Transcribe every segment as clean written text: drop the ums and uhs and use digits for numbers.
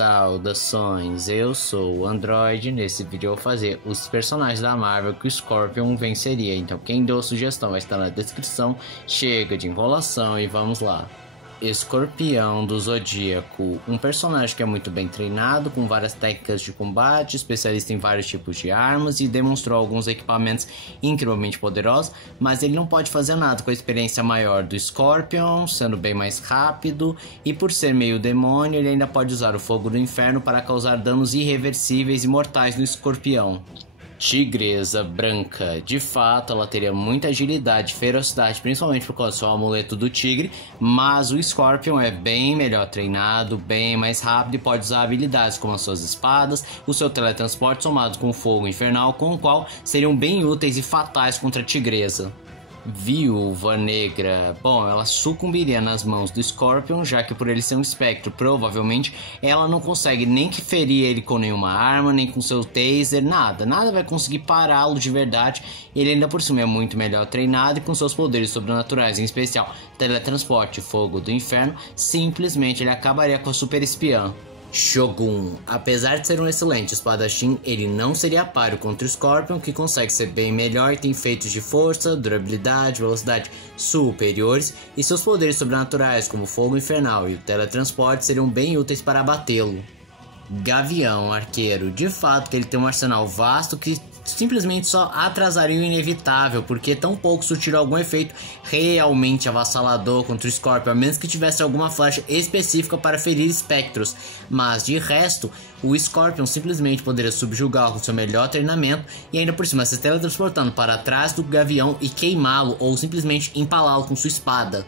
Saudações, eu sou o Android. Nesse vídeo eu vou fazer os personagens da Marvel que o Scorpion venceria. Então quem deu sugestão vai estar na descrição. Chega de enrolação e vamos lá. Escorpião do Zodíaco, um personagem que é muito bem treinado, com várias técnicas de combate, especialista em vários tipos de armas e demonstrou alguns equipamentos incrivelmente poderosos, mas ele não pode fazer nada com a experiência maior do Scorpion, sendo bem mais rápido, e por ser meio demônio ele ainda pode usar o fogo do inferno para causar danos irreversíveis e mortais no Escorpião. Tigresa Branca, de fato ela teria muita agilidade e ferocidade, principalmente por causa do seu amuleto do tigre, mas o Scorpion é bem melhor treinado, bem mais rápido e pode usar habilidades como as suas espadas, o seu teletransporte somado com o fogo infernal, com o qual seriam bem úteis e fatais contra a Tigresa. Viúva Negra, bom, ela sucumbiria nas mãos do Scorpion, já que por ele ser um espectro, provavelmente ela não consegue nem que ferir ele com nenhuma arma, nem com seu taser, nada vai conseguir pará-lo de verdade. Ele ainda por cima é muito melhor treinado e com seus poderes sobrenaturais, em especial teletransporte e fogo do inferno, simplesmente ele acabaria com a super espiã. Shogun, apesar de ser um excelente espadachim, ele não seria páreo contra o Scorpion, que consegue ser bem melhor e tem feitos de força, durabilidade, velocidade superiores, e seus poderes sobrenaturais como fogo infernal e o teletransporte seriam bem úteis para abatê-lo. Gavião Arqueiro, de fato que ele tem um arsenal vasto que simplesmente só atrasaria o inevitável, porque tão pouco surtiram algum efeito realmente avassalador contra o Scorpion, a menos que tivesse alguma flecha específica para ferir espectros, mas de resto, o Scorpion simplesmente poderia subjugá-lo com seu melhor treinamento e ainda por cima se teletransportando para trás do Gavião e queimá-lo ou simplesmente empalá-lo com sua espada.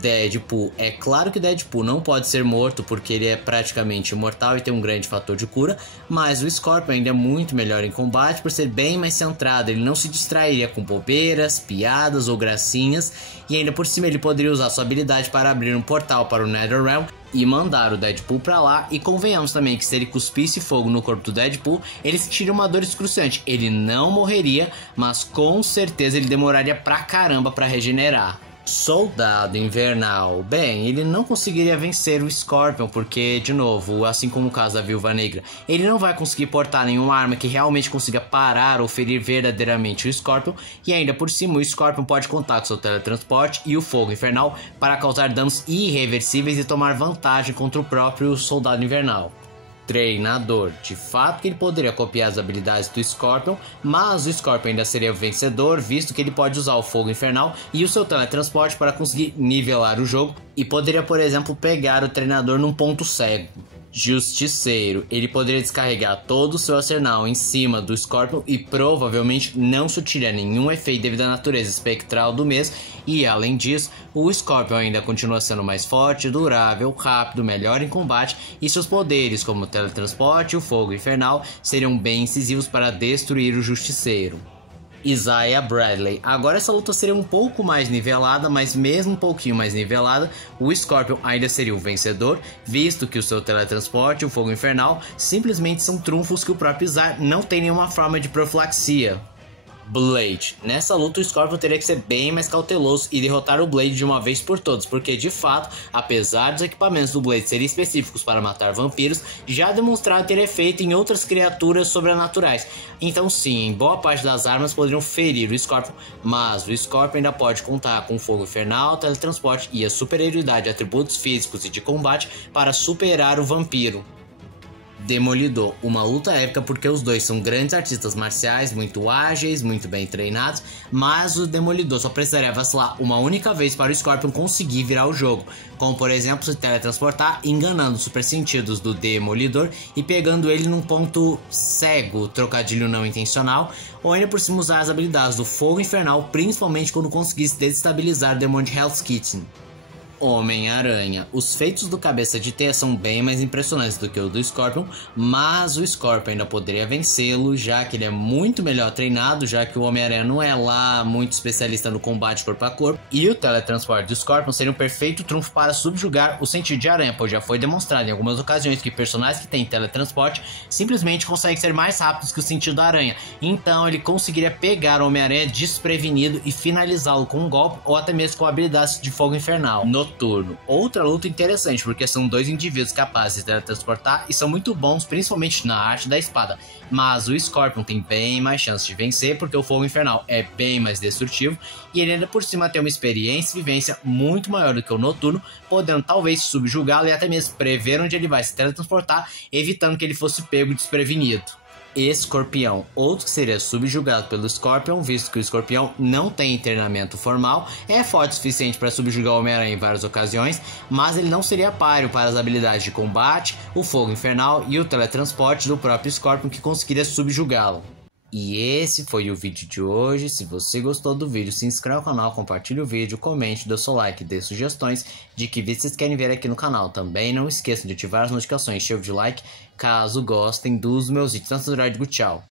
Deadpool, é claro que Deadpool não pode ser morto porque ele é praticamente imortal e tem um grande fator de cura, mas o Scorpion ainda é muito melhor em combate por ser bem mais centrado, ele não se distrairia com bobeiras, piadas ou gracinhas, e ainda por cima ele poderia usar sua habilidade para abrir um portal para o Netherrealm e mandar o Deadpool pra lá. E convenhamos também que se ele cuspisse fogo no corpo do Deadpool, ele sentiria uma dor excruciante, ele não morreria, mas com certeza ele demoraria pra caramba pra regenerar. Soldado Invernal, bem, ele não conseguiria vencer o Scorpion porque, de novo, assim como o caso da Viúva Negra, ele não vai conseguir portar nenhuma arma que realmente consiga parar ou ferir verdadeiramente o Scorpion, e ainda por cima o Scorpion pode contar com seu teletransporte e o fogo infernal para causar danos irreversíveis e tomar vantagem contra o próprio Soldado Invernal. Treinador, de fato que ele poderia copiar as habilidades do Scorpion, mas o Scorpion ainda seria vencedor, visto que ele pode usar o fogo infernal e o seu teletransporte para conseguir nivelar o jogo, e poderia, por exemplo, pegar o treinador num ponto cego. Justiceiro, ele poderia descarregar todo o seu arsenal em cima do Scorpion e provavelmente não surtiria nenhum efeito devido à natureza espectral do mesmo, e além disso, o Scorpion ainda continua sendo mais forte, durável, rápido, melhor em combate, e seus poderes como o teletransporte e o fogo infernal seriam bem incisivos para destruir o Justiceiro. Isaiah Bradley, agora essa luta seria um pouco mais nivelada, mas mesmo um pouquinho mais nivelada, o Scorpion ainda seria o vencedor, visto que o seu teletransporte e o fogo infernal simplesmente são trunfos que o próprio Isaiah não tem nenhuma forma de profilaxia. Blade, nessa luta o Scorpion teria que ser bem mais cauteloso e derrotar o Blade de uma vez por todas, porque de fato, apesar dos equipamentos do Blade serem específicos para matar vampiros, já demonstraram ter efeito em outras criaturas sobrenaturais. Então sim, boa parte das armas poderiam ferir o Scorpion, mas o Scorpion ainda pode contar com fogo infernal, teletransporte e a superioridade de atributos físicos e de combate para superar o vampiro. Demolidor, uma luta épica porque os dois são grandes artistas marciais, muito ágeis, muito bem treinados, mas o Demolidor só precisaria vacilar uma única vez para o Scorpion conseguir virar o jogo, como por exemplo se teletransportar enganando os super sentidos do Demolidor e pegando ele num ponto cego, trocadilho não intencional, ou ainda por cima usar as habilidades do fogo infernal, principalmente quando conseguisse desestabilizar o demônio de Hell's Kitchen. Homem-Aranha. Os feitos do Cabeça de Teia são bem mais impressionantes do que o do Scorpion, mas o Scorpion ainda poderia vencê-lo, já que ele é muito melhor treinado, já que o Homem-Aranha não é lá muito especialista no combate corpo a corpo, e o teletransporte do Scorpion seria um perfeito trunfo para subjugar o sentido de aranha, pois já foi demonstrado em algumas ocasiões que personagens que têm teletransporte simplesmente conseguem ser mais rápidos que o sentido da aranha, então ele conseguiria pegar o Homem-Aranha desprevenido e finalizá-lo com um golpe ou até mesmo com habilidades de fogo infernal. No Noturno. Outra luta interessante, porque são dois indivíduos capazes de teletransportar e são muito bons, principalmente na arte da espada. Mas o Scorpion tem bem mais chance de vencer, porque o Fogo Infernal é bem mais destrutivo e ele ainda por cima tem uma experiência e vivência muito maior do que o Noturno, podendo talvez subjugá-lo e até mesmo prever onde ele vai se teletransportar, evitando que ele fosse pego desprevenido. Escorpião, outro que seria subjugado pelo Scorpion, visto que o Escorpião não tem treinamento formal, é forte o suficiente para subjugar o Homem-Aranha em várias ocasiões, mas ele não seria páreo para as habilidades de combate, o fogo infernal e o teletransporte do próprio Scorpion, que conseguiria subjugá-lo. E esse foi o vídeo de hoje. Se você gostou do vídeo, se inscreva no canal, compartilhe o vídeo, comente, dê seu like, dê sugestões de que vídeos vocês querem ver aqui no canal. Também não esqueçam de ativar as notificações, cheio de like, caso gostem dos meus vídeos. Tchau!